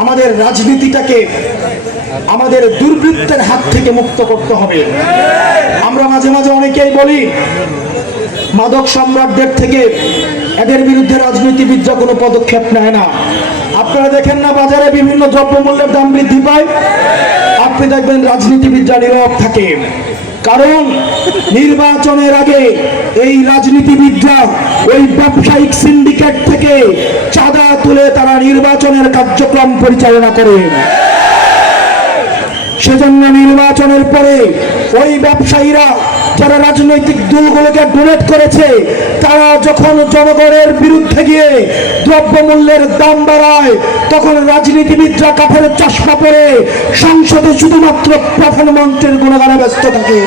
আমাদের রাজনীতিটাকে আমাদের দুর্বৃত্তের হাত থেকে মুক্ত করতে হবে। আমরা মাঝে মাঝে অনেকেই বলি মাদক সম্রাটদের থেকে এদের বিরুদ্ধে রাজনীতিবিদরা কোনো পদক্ষেপ নেয় না। আপনারা দেখেন না বাজারে বিভিন্ন দ্রব্যমূল্যের দাম বৃদ্ধি পায়, আপনি দেখবেন রাজনীতিবিদরা নীরব থাকে। কারণ নির্বাচনের আগে এই রাজনীতিবিদরা ওই ব্যবসায়িক সিন্ডিকেট থেকে চাঁদা তুলে তারা নির্বাচনের কার্যক্রম পরিচালনা করে। সেজন্য নির্বাচনের পরে ওই ব্যবসায়ীরা যারা রাজনৈতিক দলগুলোকে ডোনেট করেছে, তারা যখন জনগণের বিরুদ্ধে গিয়ে দ্রব্যমূল্যের দাম বাড়ায়, তখন রাজনীতিবিদরা কাঠের চশমা পরে সংসদে শুধুমাত্র প্রধানমন্ত্রীর গুণগানে ব্যস্ত থাকে।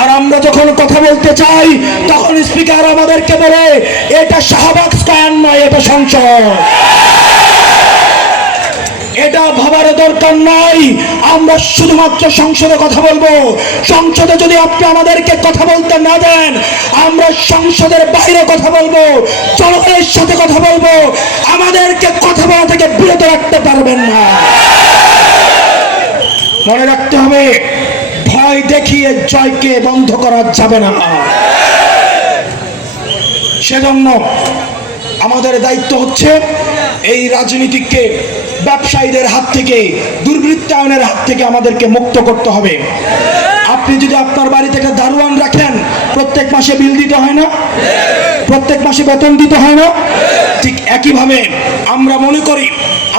আর আমরা যখন কথা বলতে চাই তখন স্পিকার আমাদেরকে বলে এটা শাহবাগ স্কয়ার নয়, এটা সংসদ। এটা ভাবার দরকার নাই, আমরা শুধুমাত্র সংসদে কথা বলবো। সংসদে যদি আপনি আমাদেরকে কথা বলতে না দেন, আমরা সংসদের বাইরে কথা বলবো, জনগণের সাথে কথা বলবো। আমাদেরকে কথা বলা থেকে বিরত রাখতে পারবেন না। মনে রাখতে হবে, ভয় দেখিয়ে জয়কে বন্ধ করা যাবে না। সেজন্য আমাদের দায়িত্ব হচ্ছে এই রাজনীতিকে ব্যবসায়ীদের হাত থেকে, দুর্বৃত্তায়নের হাত থেকে আমাদেরকে মুক্ত করতে হবে। আপনি যদি আপনার বাড়িতে একটা দারোয়ান রাখেন, প্রত্যেক মাসে বিল দিতে হয় না? প্রত্যেক মাসে বেতন দিতে হয় না? ঠিক একইভাবে আমরা মনে করি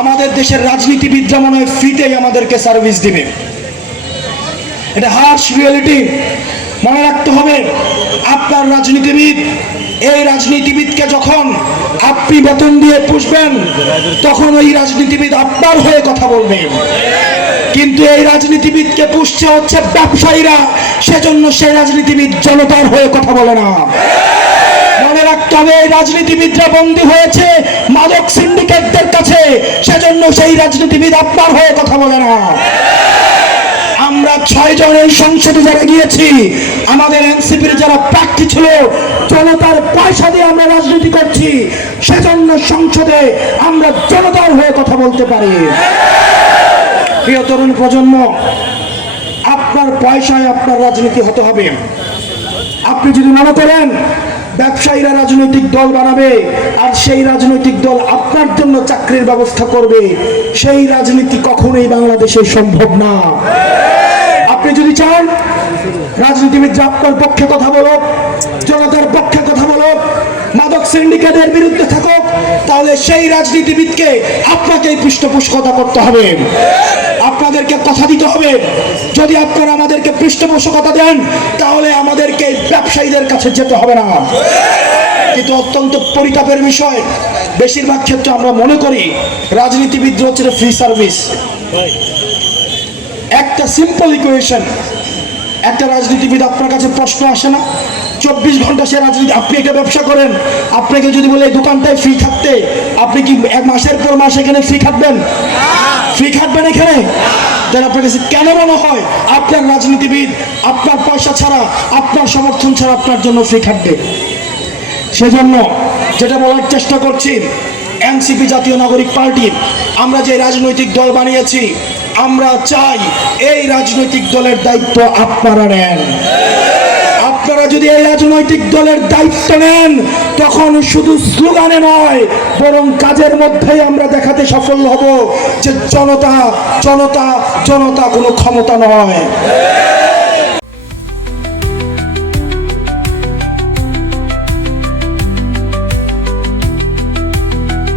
আমাদের দেশের রাজনীতিবিদরা মনে হয় ফ্রিতেই আমাদেরকে সার্ভিস দিবে। এটা হার্শ রিয়েলিটি। মনে রাখতে হবে, আপনার রাজনীতিবিদ, এই রাজনীতিবিদকে যখন আপনি বেতন দিয়ে পুষবেন, তখন ওই রাজনীতিবিদ আপনার হয়ে কথা বলবে। কিন্তু এই রাজনীতিবিদকে পুষছে হচ্ছে ব্যবসায়ীরা, সেজন্য সেই রাজনীতিবিদ জনতার হয়ে কথা বলে না। মনে রাখতে হবে, এই রাজনীতিবিদরা বন্দী হয়েছে মাদক সিন্ডিকেটদের কাছে, সেজন্য সেই রাজনীতিবিদ আপনার হয়ে কথা বলে না। আমরা 6 জন এই সংসদে যারা গিয়েছি, আমাদের এনসিপির যারা প্রার্থী ছিল, জনতার পয়সা দিয়ে আমরা রাজনীতি করছি, সেজন্য সংসদে আমরা জনতার হয়ে কথা বলতে পারি। প্রিয় তরুণ প্রজন্ম, আপনার পয়সায় আপনার রাজনীতি হতে হবে। আপনি যদি মনে করেন ব্যবসায়ীরা রাজনৈতিক দল বানাবে আর সেই রাজনৈতিক দল আপনার জন্য চাকরির ব্যবস্থা করবে, সেই রাজনীতি কখনোই বাংলাদেশে সম্ভব না। আপনি যদি চান রাজনীতিবিদরা আপনার পক্ষে কথা বলো, জনতার পক্ষে কথা বলো, মাদক সিন্ডিকেটের বিরুদ্ধে থাকুক, তাহলে সেই রাজনীতিবিদকে আপনাকেই পৃষ্ঠপোষকতা করতে হবে। আপনাদেরকে কথা দিতে হবে, যদি আপনারা আমাদেরকে পৃষ্ঠপোষকতা দেন, তাহলে আমাদেরকে ব্যবসায়ীদের কাছে যেতে হবে না। কিন্তু অত্যন্ত পরিতাপের বিষয়, বেশিরভাগ ক্ষেত্রে আমরা মনে করি রাজনীতিবিদ হচ্ছে ফ্রি সার্ভিস। একটা সিম্পল ইকুয়েশন, একটা রাজনীতিবিদ আপনার কাছে প্রশ্ন আসে না, 24 ঘন্টা সে রাজনীতি, আপনি একটা ব্যবসা করেন, আপনাকে যদি বলে এই দোকানটায় ফ্রি থাকতে, আপনি কি এক মাসের পর মাস এখানে ফ্রি খাটবেন? ফ্রি খাটবেন এখানে? তাহলে আপনার কাছে কেন মনে হয় আপনার রাজনীতিবিদ আপনার পয়সা ছাড়া, আপনার সমর্থন ছাড়া আপনার জন্য ফ্রি খাটবে? সেজন্য যেটা বলার চেষ্টা করছি, এনসিপি জাতীয় নাগরিক পার্টি, আমরা যে রাজনৈতিক দল বানিয়েছি, আমরা চাই এই রাজনৈতিক দলের দায়িত্ব আপনারা নেন। আপনারা যদি এই রাজনৈতিক দলের দায়িত্ব নেন, তখন শুধু স্লোগানে নয়, বরং কাজের মধ্যেই আমরা দেখাতে সফল হব যে জনতা জনতা জনতা কোনো ক্ষমতা নয়।